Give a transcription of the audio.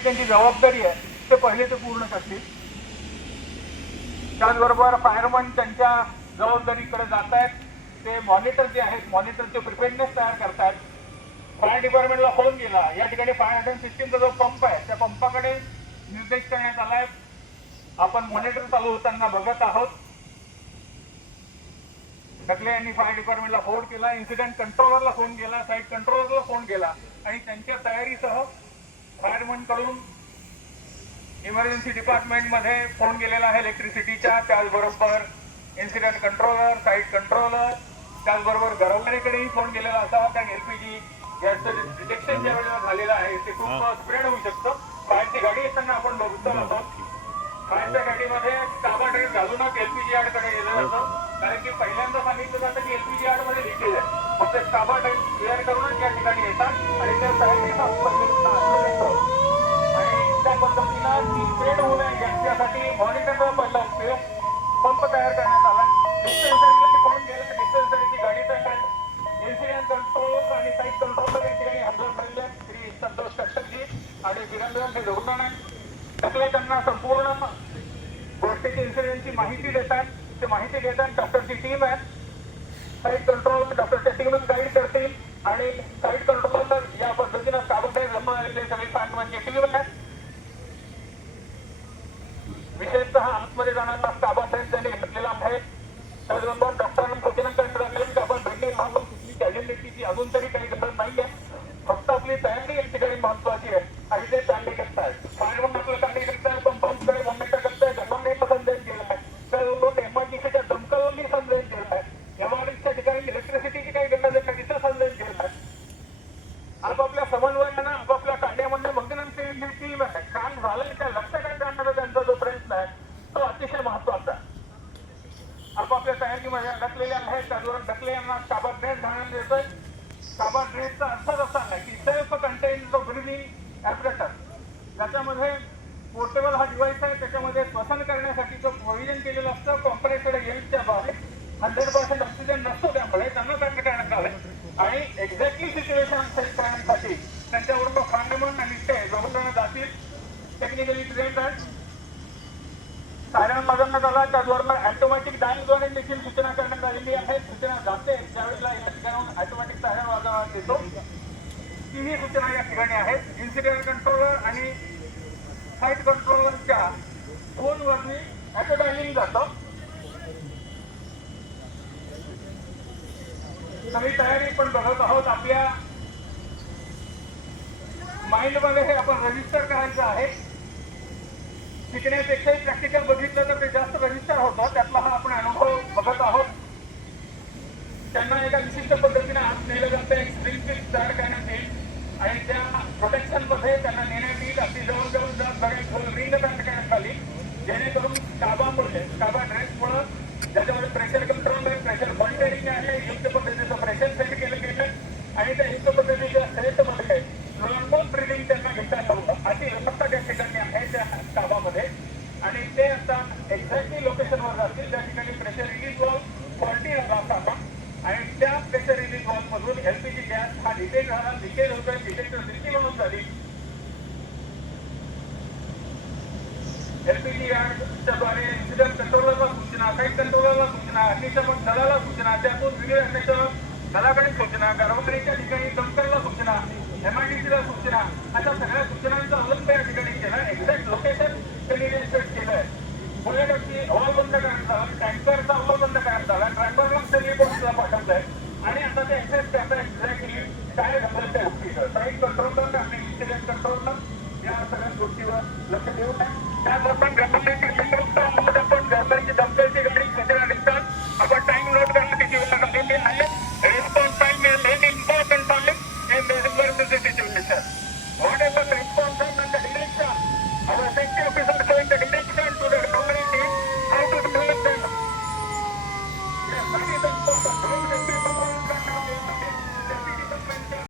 जी त्यांची जबाबदारी आहे ते पहिले ते पूर्ण करतील. त्याचबरोबर फायरमन त्यांच्या जबाबदारीकडे जात आहेत. ते मॉनिटर जे आहेत मॉनिटरचे प्रिपेअरनेस तयार करतात. फायर डिपार्टमेंटला फोन केला. या ठिकाणी फायर हायड्रंट सिस्टीमचा जो पंप आहे त्या पंपाकडे निर्देश करण्यात आलाय. आपण मॉनिटर चालू होताना बघत आहोत. टकले यांनी फायर डिपार्टमेंटला फोन केला. इन्सिडेंट कंट्रोलरला फोन केला. साईट कंट्रोलरला फोन केला आणि त्यांच्या तयारीसह फायरमन कडून इमर्जन्सी डिपार्टमेंट मध्ये फोन गेलेला आहे इलेक्ट्रिसिटीच्या. त्याचबरोबर इन्सिडेंट कंट्रोलर, साईट कंट्रोलर, त्याचबरोबर घरवल्याकडेही फोन गेलेला असावा. कारण एलपीजी गॅसचं डिटेक्शन ज्या वेळेला झालेलं आहे ते खूप स्प्रेड होऊ शकतं. फायरची गाडी येताना आपण बघतो आहोत. फायरच्या गाडीमध्ये स्काबा ड्रेस घालूनच एलपीजी यार्ड कडे गेलं जातं. कारण की पहिल्यांदा सांगितलं जातं की एलपीजी यार्ड मध्ये लिकेज आहे. मग ते स्काबा ड्रेस क्लिअर करूनच या ठिकाणी येतात आणि त्या तयारीचा आणि त्या पद्धतीनं ती स्प्रेड होऊ नये याच्यासाठी मॉनिटरचा पहिला उपयोग पंप तयार करण्यात आला. डिस्पेन्सरीला फोन गेला. डिस्पेन्सरीची गाडी तयार, इन्सिडेंट कंट्रोल आणि साईट कंट्रोलर या ठिकाणी हजर झालेले श्री संतोष कट्टकजी आणि वीरेंद्र जोगदाना. टकले त्यांना संपूर्ण गोष्टीची इन्सिडेंटची माहिती देतात. ते माहिती देतात. डॉक्टरची टीम आहे. साईट कंट्रोलर डॉक्टरच्या टीमच गाईड करतील आणि साईट कंट्रोलर या पद्धतीनं काबडे जमा झालेले सगळे फायरमॅनची टीम आहे. विशेषतः आतमध्ये जाणारा काबा ड्रेस त्यांनी घेतलेला आहे. त्याचबरोबर डॉक्टरांना सूचना करण्यात आली की आपण भेटली राहून कुठली कॅज्युअलिटीची अजून तरी काही गरज नाहीये. फक्त आपली तयारी या ठिकाणी महत्वाची आहे आणि ते तयारी करतायत. फायरमन आपलं तयारी करताय. पंपांकडे मॉनिटर करताय. गव्हर्नमेंटला संदेश दिला आहे. त्याचबरोबर एमआयडीसीच्या दमकलांनी संदेश दिला आहे. एमआयडीसीच्या ठिकाणी इलेक्ट्रिसिटीची काही गरज आहे का तिथं संदेश दिला आहे. आपापल्या समन्वयानं आपापल्या काढण्यामध्ये मग्नंची टीम आहे. काम झालंय त्या लक्षात आणण्याचा त्यांचा जो प्रयत्न आहे तो अतिशय महत्वाचा आहे. आपापल्या तयारीमध्ये अडकलेले आहेत. त्याचबरोबर डकले यांना काबा ड्रेस घालण्यात येतोय. काबा ड्रेसचा अर्थ असा आहे की सेल्फ कंटेन्ड ब्रीदिंग ॲपरेटस. त्याच्यामध्ये पोर्टेबल हा डिव्हाइस आहे. त्याच्यामध्ये श्वसन करण्यासाठीचं प्रोव्हिजन केलेलं असतं. कॉम्प्रेसर हेल्थच्या बाबतीत 100% ऑक्सिजन नसतो. त्यामुळे त्यांना तयार करण्यात आलं आणि एक्झॅक्टली सिच्युएशन सेट करण्यासाठी त्यांच्याबरोबर फायरमन आणि ते दोघं जातील. टेक्निकली ट्रेन्ड आहेत. सायरन वाजवण्यात आला. त्याचबरोबर ऑटोमॅटिक डायलद्वारे देखील सूचना करण्यात आलेली आहे. सूचना जाते ज्यावेळेला या ठिकाणाहून ऑटोमॅटिक सायरन वाजवण्यात येतो. तीही सूचना या ठिकाणी आहेत. इन्सिडेंट कंट्रोलर आणि साईट कंट्रोलरच्या फोनवरती ऑटो डायलिंग जातं. सगळी तयारी पण बघत आहोत. आपल्या माइंडमध्ये हे आपण रजिस्टर करायचं आहे. शिकण्यापेक्षाही प्रॅक्टिकल बघितलं तर ते जास्त रजिस्टर होतं. त्यातला हा आपण अनुभव बघत आहोत. त्यांना एका विशिष्ट पद्धतीने आत नेलं जातं. एक स्प्रिंग फिक्स तयार करण्यात येईल आणि त्या प्रोटेक्शनमध्ये त्यांना नेण्यात येईल. अगदी जवळजवळ बरेच रिंग तयार करण्यात आली जेणेकरून काबा ड्रेसमुळं ज्याच्यामध्ये प्रेशर कंट्रोल आहे, प्रेशर मॉनिटरिंग आहे, युक्त पद्धतीचं प्रेशर सेट केलं गेलं आणि त्या युक्त पद्धतीच्या सेटमध्ये नॉर्मल ब्रिदिंग त्यांना घेता यावं अशी व्यवस्था त्या ठिकाणी आहे त्या काबामध्ये. आणि ते आता एक्झॅक्टली लोकेशनवर जातील त्या ठिकाणी प्रेशर रिलीज व्हॉल्व 40 झाला असावा आणि त्या प्रेशर रिलीज व्हॉल्व मधून एलपीजी गॅस हा डिटेक्ट झाला. लिकेज होतोय. डिटेक्टर दृष्टी म्हणून झाली. एलपीजी यार्डच्या द्वारे इन्सिडेंट कंट्रोलरला सूचना, साईट कंट्रोलरला सूचना, अग्निशमन दलाला सूचना, त्यातून विविध अग्निशमन दलाकडे सूचना, गरवकरीच्या ठिकाणी दमकलला सूचना, एमआयडीसीला सूचना, अशा सगळ्या सूचनांचा अवलंब या ठिकाणी केला. एक्झॅक्ट लोकेशन त्यांनी सेट केलंय. पुण्याकडची हॉल बंद करण्यात आला. टँकरचा हॉल बंद करण्यात आला. ड्रायव्हरला त्यांनी पोस्टला पाठवलंय आणि आता ते एक्झॅक्ट करता एक्झॅक्टली काय झालं त्या गोष्टीचं. साईट कंट्रोलर आणि इन्सिडेंट कंट्रोलर या सगळ्या गोष्टीवर लक्ष देऊन आहे. त्याचबरोबर